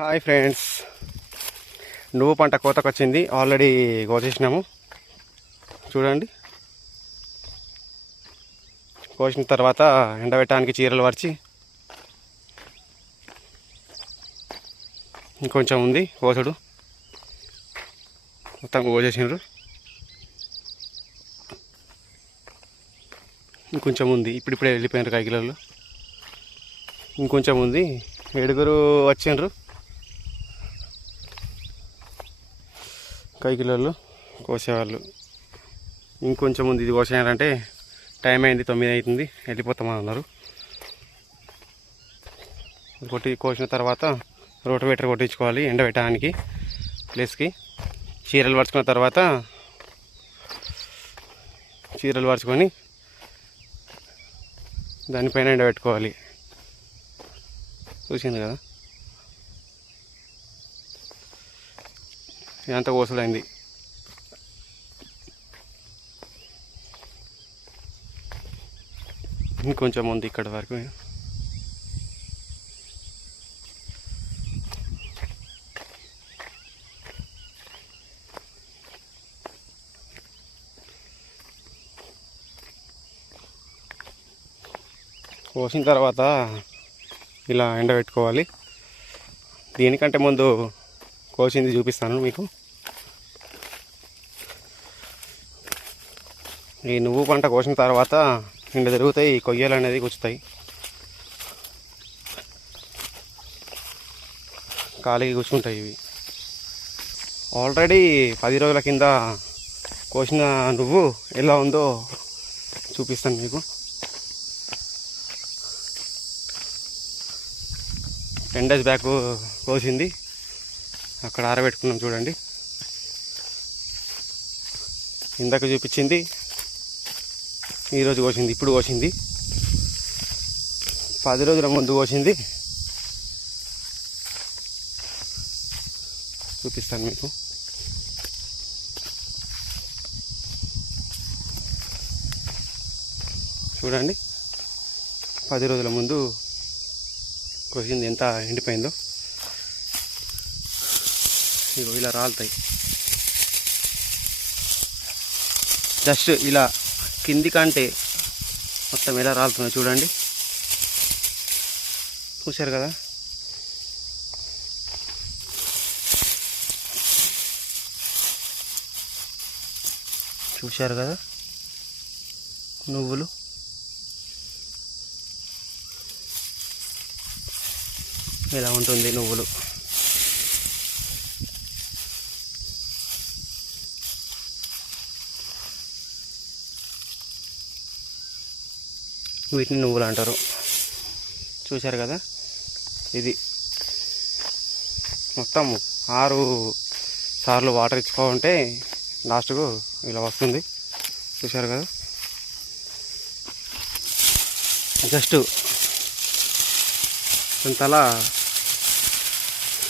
Hi friends, నువ్వు పంట కోతకు వచ్చింది. ఆల్రెడీ కోసేసినాము. చూడండి, కోసిన తర్వాత ఎండబెట్టడానికి చీరలు పరిచి ఇంకొంచెం ఉంది కోసుడు. మొత్తం కోసేసినారు. ఇంకొంచెం ఉంది, ఇప్పుడిప్పుడే వెళ్ళిపోయినారు కైకిలలో. ఇంకొంచెం ఉంది, 7 వచ్చిండ్రు కైకిలలో కోసేవాళ్ళు. ఇంకొంచెం ఉంది, ఇది కోసేయాలంటే టైం అయింది, 9 అవుతుంది, వెళ్ళిపోతామని అన్నారు. కోసిన తర్వాత రోటివేటర్ కొట్టించుకోవాలి ఎండబెట్టడానికి ప్లేస్కి. చీరలు పరుచుకున్న తర్వాత చీరలు పరుచుకొని దానిపైన ఎండబెట్టుకోవాలి. చూసింది కదా, ఇదంతా కోసలైంది. ఇంకొంచెం ఉంది ఇక్కడ వరకు. కోసిన తర్వాత ఇలా ఎండబెట్టుకోవాలి. దీనికంటే ముందు కోసింది చూపిస్తాను మీకు. ఈ నువ్వు పంట కోసిన తర్వాత ఎండ తిరుగుతాయి, కొయ్యలు అనేది గుచ్చుతాయి, కాలికి గుచ్చుకుంటాయి ఇవి. ఆల్రెడీ 10 రోజుల కింద కోసిన నువ్వు ఎలా ఉందో చూపిస్తాను మీకు. 10 days బ్యాక్ కోసింది, అక్కడ ఆరబెట్టుకున్నాం. చూడండి, ఇందాక చూపించింది ఈరోజు కోసింది, ఇప్పుడు కోసింది. 10 రోజుల ముందు కోసింది చూపిస్తాను మీకు. చూడండి, 10 రోజుల ముందు కోసింది ఎంత ఎండిపోయిందో. ఇగో ఇలా రాలుతాయి. జస్ట్ ఇలా కింది కంటే మొత్తం ఎలా రాలుతుందో చూడండి. చూశారు కదా, చూశారు కదా నువ్వులు. ఇలా ఉంటుంది నువ్వులు. వీటిని నువ్వులు అంటారు. చూశారు కదా, ఇది మొత్తం 6 సార్లు వాటర్ ఇచ్చుకోవాలంటే లాస్ట్కు ఇలా వస్తుంది. చూశారు కదా, జస్ట్ తల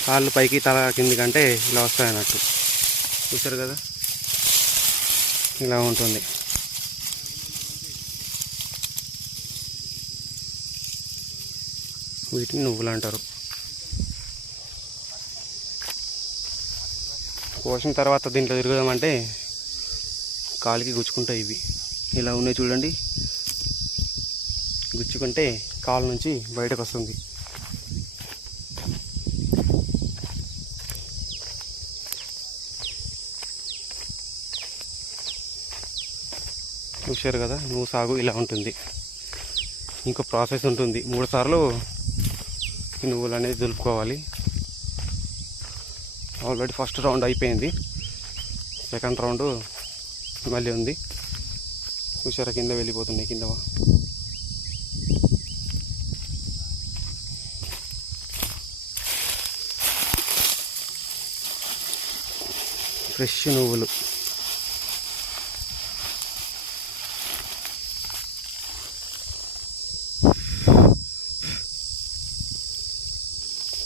కాళ్ళు పైకి తల కింది కంటే ఇలా వస్తాయి అన్నట్టు. చూశారు కదా, ఇలా ఉంటుంది. వీటిని నువ్వులు అంటారు. కోసిన తర్వాత దీంట్లో తిరుగుదామంటే కాలికి గుచ్చుకుంటాయి ఇవి. ఇలా ఉన్నాయి చూడండి, గుచ్చుకుంటే కాలు నుంచి బయటకు వస్తుంది. చూశారు కదా, నువ్వు సాగు ఇలా ఉంటుంది. ఇంకో ప్రాసెస్ ఉంటుంది. 3 సార్లు నువ్వులు అనేది దులుపుకోవాలి. ఆల్రెడీ ఫస్ట్ రౌండ్ అయిపోయింది, సెకండ్ రౌండ్ మళ్ళీ ఉంది. చూశారా, కింద వెళ్ళిపోతున్నాయి. కింద ఫ్రెష్ నువ్వులు.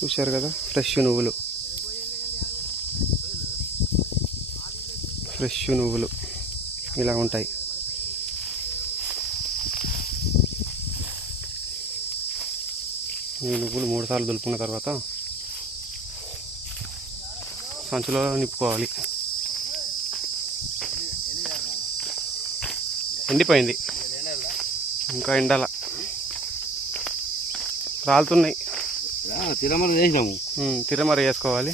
చూశారు కదా, ఫ్రెష్ నువ్వులు. ఫ్రెష్ నువ్వులు ఇలా ఉంటాయి. ఈ నువ్వులు 3 సార్లు దులుపుకున్న తర్వాత సంచులో నింపుకోవాలి. ఎండిపోయింది, ఇంకా ఎండాల. రాలుతున్నాయి. తిరమర చేసినాము. తిరమర వేసుకోవాలి.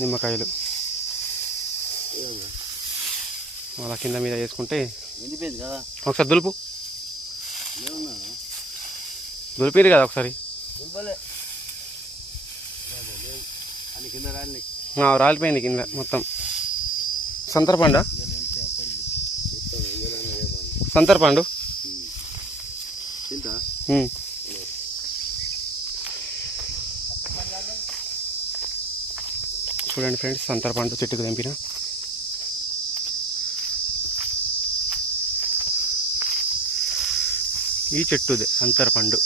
నిమ్మకాయలు అలా కింద మీద వేసుకుంటే ఎండిపోయింది కదా. ఒకసారి దులుపు. దులిపిరు కదా ఒకసారి. రాలిపోయింది కింద మొత్తం. సంతరపండు సంతరపండు చూడండి ఫ్రెండ్స్, సంతరపండు చెట్టుకు తెంపిన. ఈ చెట్టుదే సంతరపండు.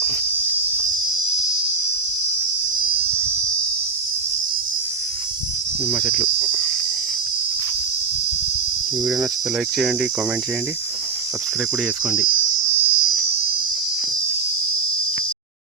నిమ్మ చెట్లు. ఈ వీడియో నచ్చితే లైక్ చేయండి, కామెంట్ చేయండి, సబ్స్క్రైబ్ కూడా చేసుకోండి.